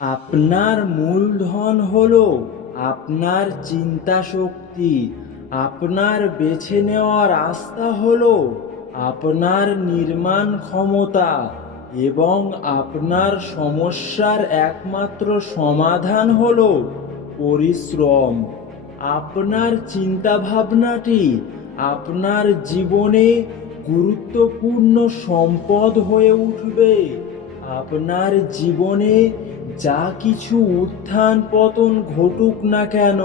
আপনার মূলধন হলো আপনার চিন্তা শক্তি। আপনার বেছে নেওয়ার রাস্তা হলো আপনার নির্মাণ ক্ষমতা এবং আপনার সমস্যার একমাত্র সমাধান হলো পরিশ্রম। আপনার চিন্তাভাবনাটি আপনার জীবনে গুরুত্বপূর্ণ সম্পদ হয়ে উঠবে। আপনার জীবনে যা কিছু উত্থান পতন ঘটুক না কেন,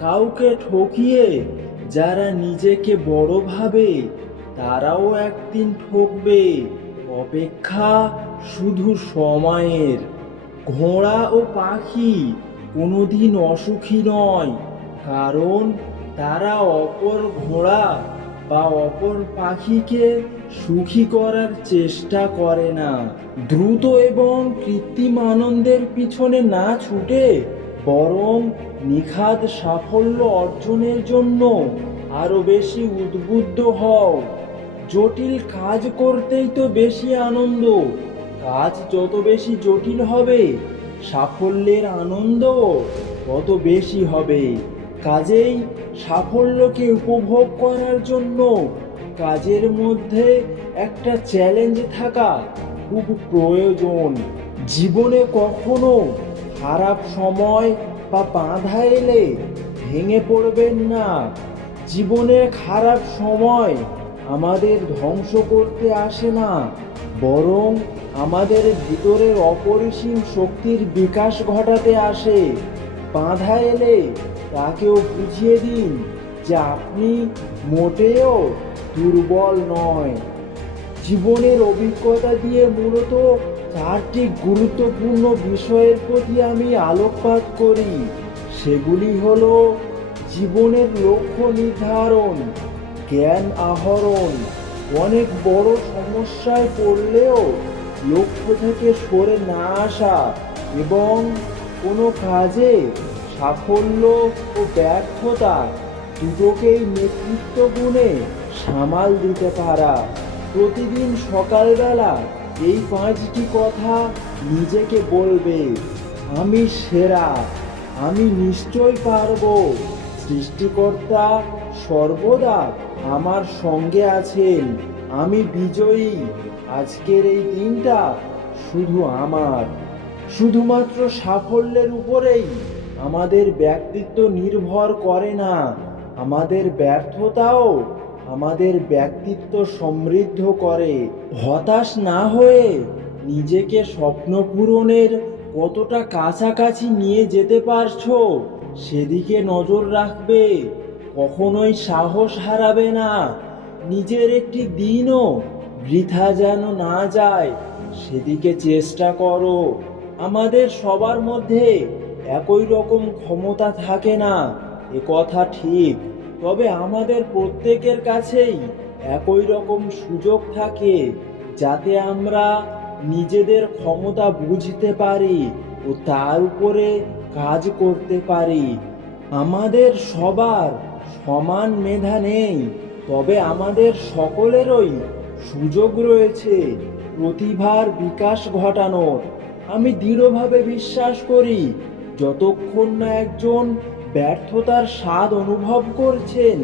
কাউকে ঠকিয়ে যারা নিজেকে বড় ভাবে, তারাও একদিন ঠকবে। অপেক্ষা শুধু সময়ের। ঘোড়া ও পাখি কোনোদিন অসুখী নয়, কারণ তারা অপর ঘোড়া বা অপর পাখিকে সুখী করার চেষ্টা করে না। দ্রুত এবং কৃত্রিম আনন্দের পিছনে না ছুটে বরং নিখাদ সাফল্য অর্জনের জন্য আরও বেশি উদ্বুদ্ধ হও। জটিল কাজ করতেই তো বেশি আনন্দ। কাজ যত বেশি জটিল হবে, সাফল্যের আনন্দ তত বেশি হবে। কাজেই সাফল্যকে উপভোগ করার জন্য কাজের মধ্যে একটা চ্যালেঞ্জ থাকা খুব প্রয়োজন। জীবনে কখনো খারাপ সময় বা বাঁধা এলে ভেঙে পড়বেন না। জীবনে খারাপ সময় আমাদের ধ্বংস করতে আসে না, বরং আমাদের ভিতরের অপরিসীম শক্তির বিকাশ ঘটাতে আসে। বাঁধা এলে তাকেও বুঝিয়ে দিন যে আপনি মোটেও দুর্বল নয়। জীবনের অভিজ্ঞতা দিয়ে মূলত চারটি গুরুত্বপূর্ণ বিষয়ের প্রতি আমি আলোকপাত করি। সেগুলি হলো জীবনের লক্ষ্য নির্ধারণ, জ্ঞান আহরণ, অনেক বড় সমস্যায় পড়লেও লক্ষ্য থেকে সরে না আসা এবং কোনো কাজে সাফল্য ও ব্যর্থতা দুটোকেই নেতৃত্ব গুণে সামাল দিতে পারা। প্রতিদিন সকালবেলা এই পাঁচটি কথা নিজেকে বলবে, আমি সেরা, আমি নিশ্চয় পারব। সৃষ্টিকর্তা সর্বদা আমার সঙ্গে আছেন, আমি বিজয়ী। আজকের এই দিনটা শুধু আমার। শুধুমাত্র সাফল্যের উপরেই আমাদের ব্যক্তিত্ব নির্ভর করে না। আমাদের ব্যর্থতাও আমাদের ব্যক্তিত্ব সমৃদ্ধ করে। হতাশ না হয়ে নিজেকে স্বপ্ন পূরণের কতটা কাছাকাছি নিয়ে যেতে পারছ, সেদিকে নজর রাখবে। কখনোই সাহস হারাবে না। নিজের একটি দিনও বৃথা যেন না যায়, সেদিকে চেষ্টা করো। আমাদের সবার মধ্যে একই রকম ক্ষমতা থাকে না। এ কথা ঠিক, তবে আমাদের প্রত্যেকের কাছেই একই রকম সুযোগ থাকে, যাতে আমরা নিজেদের ক্ষমতা বুঝতে পারি ও তার উপরে কাজ করতে পারি। আমাদের সবার সমান মেধা নেই, তবে আমাদের সকলেরই সুযোগ রয়েছে প্রতিভার বিকাশ ঘটানোর। আমি দৃঢ়ভাবে বিশ্বাস করি যতক্ষণ না একজন ব্যর্থতার স্বাদ অনুভব করছেন,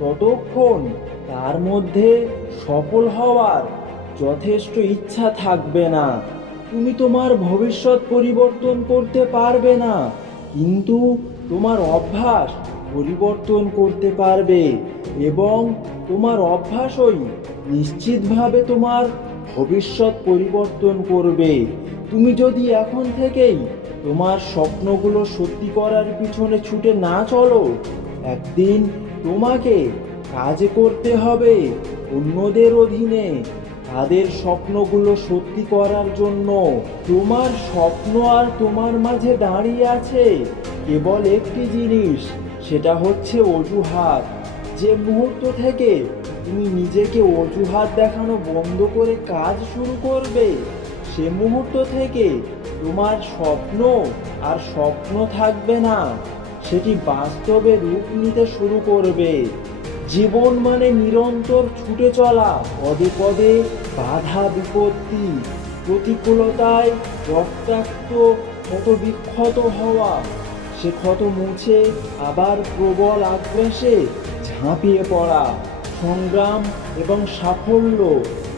ততক্ষণ তার মধ্যে সফল হওয়ার যথেষ্ট ইচ্ছা থাকবে না। তুমি তোমার ভবিষ্যৎ পরিবর্তন করতে পারবে না, কিন্তু তোমার অভ্যাস পরিবর্তন করতে পারবে এবং তোমার অভ্যাসই নিশ্চিতভাবে তোমার ভবিষ্যৎ পরিবর্তন করবে। তুমি যদি এখন থেকেই তোমার স্বপ্নগুলো সত্যি করার পিছনে ছুটে না চলো। একদিন তোমাকে কাজ করতে হবে অন্যদের অধীনে। তাদের স্বপ্নগুলো সত্যি করার জন্য তোমার স্বপ্ন আর তোমার মাঝে দাঁড়িয়ে আছে। কেবল একটি জিনিস, সেটা হচ্ছে অজুহাত। যে মুহূর্ত থেকে তুমি নিজেকে অজুহাত দেখানো বন্ধ করে কাজ শুরু করবে, সে মুহূর্ত থেকে তোমার স্বপ্ন আর স্বপ্ন থাকবে না। সেটি বাস্তবে রূপ নিতে শুরু করবে। জীবন মানে নিরন্তর ছুটে চলা, পদে পদে বাধা বিপত্তি, প্রতিকূলতায় রক্তাক্ত ক্ষত বিক্ষত হওয়া। সে ক্ষত মুছে আবার প্রবল আগ্রাসে ঝাঁপিয়ে পড়া। সংগ্রাম এবং সাফল্য,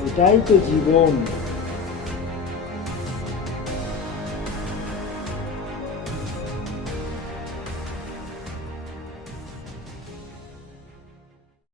এটাই তো জীবন।